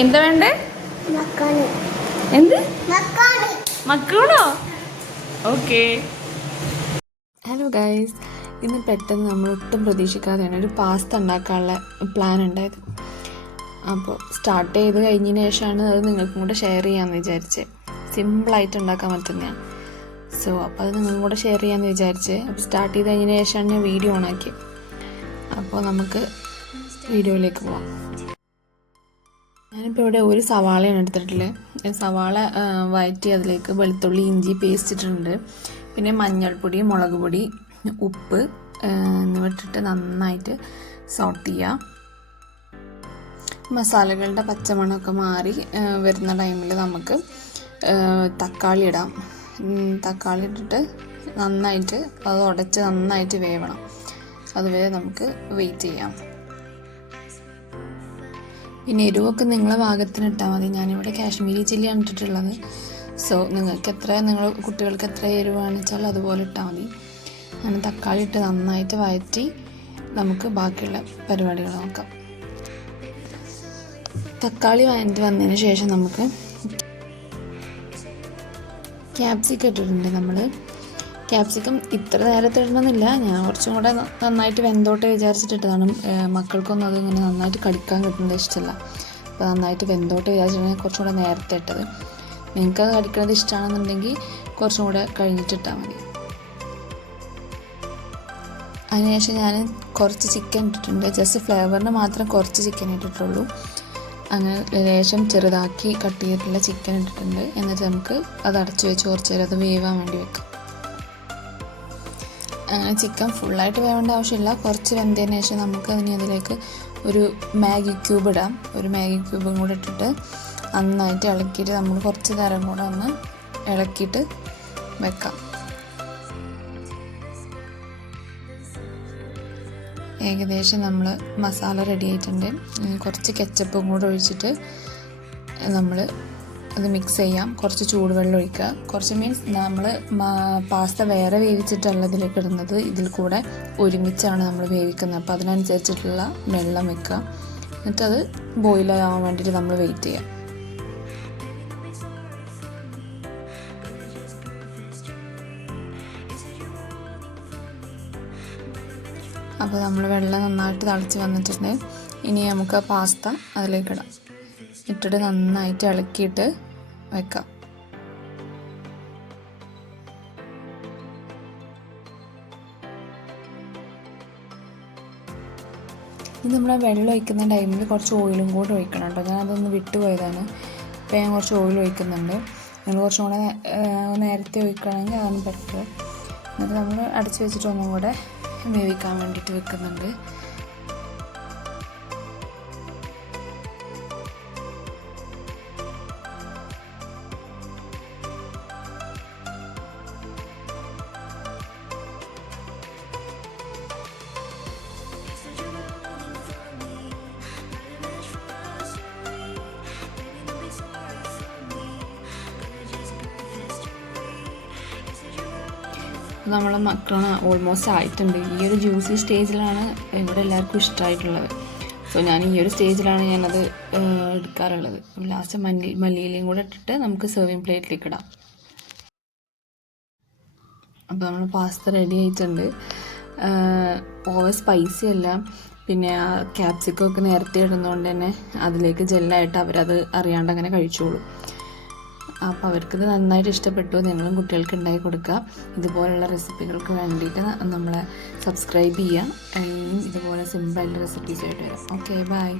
എന്താ വേണ്ടേ? എന്ത് മക്കളോ? ഓക്കെ. ഹലോ ഗൈസ്, ഇന്ന് പെട്ടെന്ന് നമ്മൾ ഒട്ടും പ്രതീക്ഷിക്കാതെയാണ് ഒരു പാസ്ത ഉണ്ടാക്കാനുള്ള പ്ലാൻ ഉണ്ടായത്. അപ്പോൾ സ്റ്റാർട്ട് ചെയ്ത് കഴിഞ്ഞതിന് ശേഷമാണ് അത് നിങ്ങൾക്കും കൂടെ ഷെയർ ചെയ്യാമെന്ന് വിചാരിച്ചത്. സിമ്പിളായിട്ട് ഉണ്ടാക്കാൻ പറ്റുന്നതാണ്. അപ്പോൾ അത് നിങ്ങൾക്കും കൂടെ ഷെയർ ചെയ്യാമെന്ന് വിചാരിച്ച് അപ്പോൾ സ്റ്റാർട്ട് ചെയ്ത് കഴിഞ്ഞതിന് ശേഷമാണ് ഞാൻ വീഡിയോ ഓണാക്കിയത്. അപ്പോൾ നമുക്ക് വീഡിയോയിലേക്ക് പോവാം. ഞാനിപ്പോൾ ഇവിടെ ഒരു സവാളയാണ് എടുത്തിട്ടുള്ളത്. സവാള വഴറ്റി അതിലേക്ക് വെളുത്തുള്ളി ഇഞ്ചി പേസ്റ്റ് ഇട്ടിട്ടുണ്ട്. പിന്നെ മഞ്ഞൾപ്പൊടി, മുളക് പൊടി, ഉപ്പ് എന്നിവ ഇട്ടിട്ട് നന്നായിട്ട് സോട്ട് ചെയ്യുക. മസാലകളുടെ പച്ചമണമൊക്കെ മാറി വരുന്ന ടൈമിൽ നമുക്ക് തക്കാളി ഇടാം. തക്കാളി ഇട്ടിട്ട് നന്നായിട്ട് അത് ഉടച്ച് നന്നായിട്ട് വേവണം. അതുവരെ നമുക്ക് വെയിറ്റ് ചെയ്യാം. പിന്നെ എരിവൊക്കെ നിങ്ങളെ പാകത്തിന് ഇട്ടാൽ മതി. ഞാനിവിടെ കാശ്മീരി ചില്ലിയാണ് ഇട്ടിട്ടുള്ളത്. നിങ്ങൾക്ക് നിങ്ങൾ കുട്ടികൾക്ക് എത്ര എരിവാണെന്ന് വെച്ചാൽ അതുപോലെ ഇട്ടാൽ മതി. അങ്ങനെ തക്കാളി ഇട്ട് നന്നായിട്ട് വഴറ്റി നമുക്ക് ബാക്കിയുള്ള പരിപാടികൾ നോക്കാം. തക്കാളി വഴറ്റി വന്നതിന് ശേഷം നമുക്ക് ക്യാപ്സിക്കം ഇട്ടിട്ടുണ്ട്. നമ്മൾ ക്യാപ്സിക്കം ഇത്ര നേരത്തെ ഇടണമെന്നില്ല. ഞാൻ കുറച്ചും കൂടെ നന്നായിട്ട് വെന്തോട്ടെ വിചാരിച്ചിട്ടിട്ടതാണ്. മക്കൾക്കൊന്നും അതിങ്ങനെ നന്നായിട്ട് കടിക്കാൻ കിട്ടുന്നത് ഇഷ്ടമല്ല. അപ്പോൾ നന്നായിട്ട് വെന്തോട്ടെ വിചാരിച്ചിട്ടാണ് കുറച്ചും കൂടെ നേരത്തെ ഇട്ടത്. നിങ്ങൾക്കത് കടിക്കുന്നത് ഇഷ്ടമാണെന്നുണ്ടെങ്കിൽ കുറച്ചും കൂടെ കഴിഞ്ഞിട്ടിട്ടാൽ മതി. അതിനുശേഷം ഞാൻ കുറച്ച് ചിക്കൻ ഇട്ടിട്ടുണ്ട്. ജസ്റ്റ് ഫ്ലേവറിന് മാത്രം കുറച്ച് ചിക്കൻ ഇട്ടിട്ടുള്ളൂ. അങ്ങനെ ലേശം ചെറുതാക്കി കട്ട് ചെയ്തിട്ടുള്ള ചിക്കൻ ഇട്ടിട്ടുണ്ട്. എന്നിട്ട് നമുക്ക് അത് അടച്ചു വെച്ച് കുറച്ച് നേരം അത് വേവാൻ വേണ്ടി വെക്കാം. അങ്ങനെ ചിക്കൻ ഫുള്ളായിട്ട് വേവേണ്ട ആവശ്യമില്ല. കുറച്ച് വെന്തതിന് ശേഷം നമുക്ക് അതിലേക്ക് ഒരു മാഗി ക്യൂബ് ഇടാം. ഒരു മാഗി ക്യൂബും കൂടെ ഇട്ടിട്ട് നന്നായിട്ട് ഇളക്കിയിട്ട് നമ്മൾ കുറച്ച് നേരം കൂടെ ഒന്ന് ഇളക്കിയിട്ട് വെക്കാം. ഏകദേശം നമ്മൾ മസാല റെഡി ആയിട്ടുണ്ട്. കുറച്ച് കെച്ചപ്പും കൂടെ ഒഴിച്ചിട്ട് നമ്മൾ അത് മിക്സ് ചെയ്യാം. കുറച്ച് ചൂടുവെള്ളം ഒഴിക്കുക. കുറച്ച് മീൻസ് നമ്മൾ പാസ്ത വേറെ വേവിച്ചിട്ടല്ല ഇതിലേക്ക് ഇടുന്നത്. ഇതിൽ കൂടെ ഒരുമിച്ചാണ് നമ്മൾ വേവിക്കുന്നത്. അപ്പോൾ അതിനനുസരിച്ചിട്ടുള്ള വെള്ളം വെക്കുക. എന്നിട്ടത് ബോയിലാകാൻ വേണ്ടിയിട്ട് നമ്മൾ വെയിറ്റ് ചെയ്യാം. അപ്പോൾ നമ്മൾ വെള്ളം നന്നായിട്ട് തിളച്ച് വന്നിട്ടുണ്ട്. ഇനി നമുക്ക് പാസ്ത അതിലേക്ക് ഇടാം. ഇട്ടിട്ട് നന്നായിട്ട് ഇളക്കിയിട്ട് വെക്കാം. ഇനി നമ്മൾ വെള്ളം ഒഴിക്കുന്ന ടൈമിൽ കുറച്ച് ഓയിലും കൂടെ ഒഴിക്കണം കേട്ടോ. ഞാൻ അതൊന്ന് വിട്ടുപോയതാണ്. അപ്പോൾ ഞാൻ കുറച്ച് ഓയിൽ ഒഴിക്കുന്നുണ്ട്. നിങ്ങൾ കുറച്ചും കൂടെ നേരത്തെ ഒഴിക്കുകയാണെങ്കിൽ അതാണ് ബെറ്റർ. എന്നിട്ട് നമ്മൾ അടച്ച് വെച്ചിട്ട് ഒന്നും കൂടെ വേവിക്കാൻ വേണ്ടിയിട്ട് വെക്കുന്നുണ്ട്. നമ്മളെ മക്കളാണ് ഓൾമോസ്റ്റ് ആയിട്ടുണ്ട്. ഈ ഒരു ജ്യൂസി സ്റ്റേജിലാണ് ഇവിടെ എല്ലാവർക്കും ഇഷ്ടമായിട്ടുള്ളത്. ഞാൻ ഈ ഒരു സ്റ്റേജിലാണ് ഞാനത് എടുക്കാറുള്ളത്. ലാസ്റ്റ് മല്ലിയിലയും കൂടെ ഇട്ടിട്ട് നമുക്ക് സെർവിങ് പ്ലേറ്റിലേക്ക് ഇടാം. അപ്പോൾ നമ്മൾ പാസ്ത റെഡി ആയിട്ടുണ്ട്. ഓവർ സ്പൈസി അല്ല. പിന്നെ ആ ക്യാപ്സിക്കം ഒക്കെ നേരത്തെ ഇടുന്നതുകൊണ്ട് തന്നെ അതിലേക്ക് ജെല്ലായിട്ട് അവരത് അറിയാണ്ട് അങ്ങനെ കഴിച്ചോളും. അപ്പോൾ അവർക്കിത് നന്നായിട്ട് ഇഷ്ടപ്പെട്ടു. നിങ്ങളും കുട്ടികൾക്ക് ഉണ്ടാക്കി കൊടുക്കുക. ഇതുപോലുള്ള റെസിപ്പികൾക്ക് വേണ്ടിയിട്ട് നമ്മളെ സബ്സ്ക്രൈബ് ചെയ്യുക. ഇതുപോലെ സിമ്പിളായിട്ടുള്ള റെസിപ്പീസ് ആയിട്ട് വരാം. Okay, by.